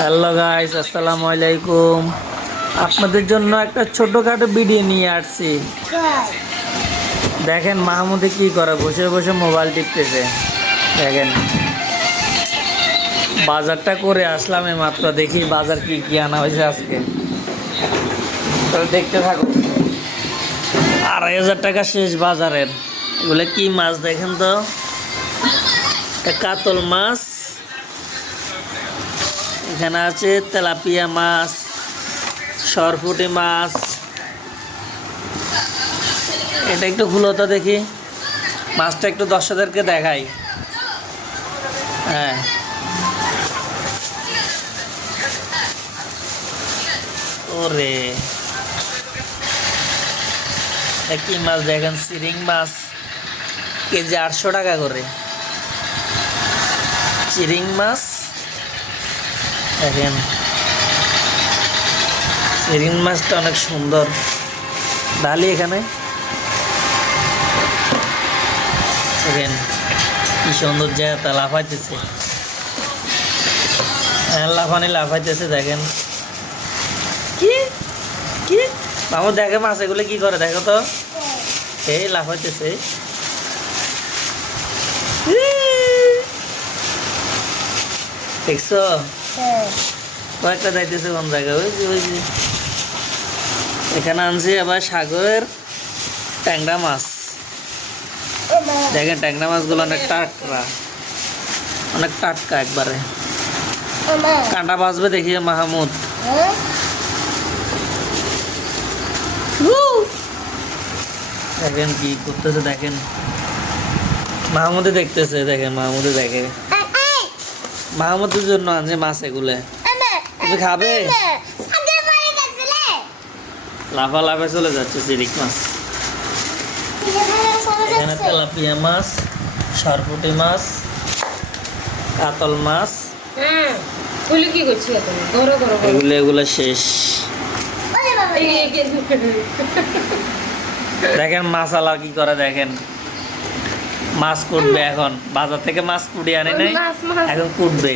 Hello guys, আসসালামু আলাইকুম। আপনাদের জন্য একটা ছোটখাটো ভিডিও নিয়ে আসছি। দেখেন মাহমুদে কি করে, বসে বসে মোবাইল টিপতেছে। দেখেন বাজারটা করে আসলাম এই মাত্র, দেখি বাজার কি কি আনা হয়েছে আজকে। তো দেখতে থাকো। 2,500 টাকা শেষ বাজারের। এগুলো কি মাছ দেখেন তো, একটা কাতল মাছ, এখানে আছে তেলাপিয়া মাছ, সরপুঁটি মাছ। এটা একটু খুলো তো দেখি, মাছটা একটু দর্শকদেরকে দেখাই। হ্যাঁ, ওরে কি মাছ দেখেন, চিরিং মাছ কেজি 800 টাকা করে। চিরিং মাছ দেখেন, চিরিং মাছটা অনেক সুন্দর। ডালি এখানে দেখেন কি সুন্দর জায়গা, লাফাইতেছে। হ্যাঁ, লাফাইতেছে দেখেন। কি কি মামু দেখে মাছ এগুলো কি করে, দেখো তো। এই লাফাইতেছে, দেখছো? কয়েকটা যাইতেছে কোন জায়গায়, ওই যে এখানে আনছি আবার সাগরের ট্যাংরা মাছ। দেখেন ট্যাংরা মাছগুলো অনেক টাটকা, অনেক টাটকা একবারে। কাঁটা বাজবে দেখি মাহমুদ। দেখেন কি করতেছে, দেখেন মাহমুদে দেখতেছে। দেখেন মাহমুদে দেখে, মাহমুদের জন্য আনছে মাছ এগুলো। তুমি খাবে? লাফা লাফে চলে যাচ্ছে চিরিক মাছ। এখানে তেলাপিয়া মাছ, সরপুঁটি মাছ, কাতল মাছ, এগুলো শেষ। দেখেন মাছ আলা কি করে, দেখেন মাছ কুটবে এখন। বাজার থেকে মাছ কুটিয়ে আনে নাই, এখন কুটবে।